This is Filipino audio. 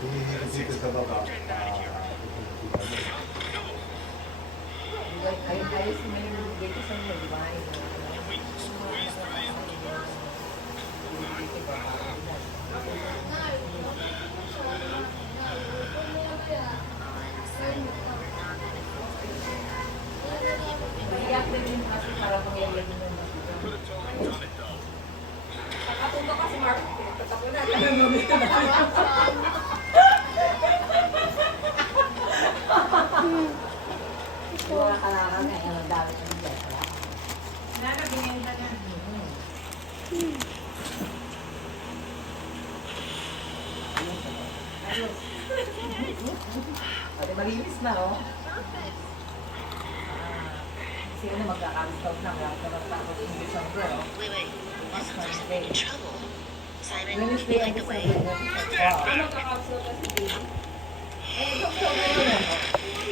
Dito sa baba. Ayos mo yung dito sa mga bahay. Iyak din yung kasi para pangyayari mo yung Nakatuto ka si Mark. Pinagtatak ko na. mga kalakan nga, yung dami ng dito. Nana, binenta na. Ayos. Pati malinis na, oh. Sino na magkakamistot na kaya tapos yung December, oh. Mas Wednesday. Wednesday ang December. Wow. Ano kakapsel ka si Baby? Eh, gusto ko yun, oh.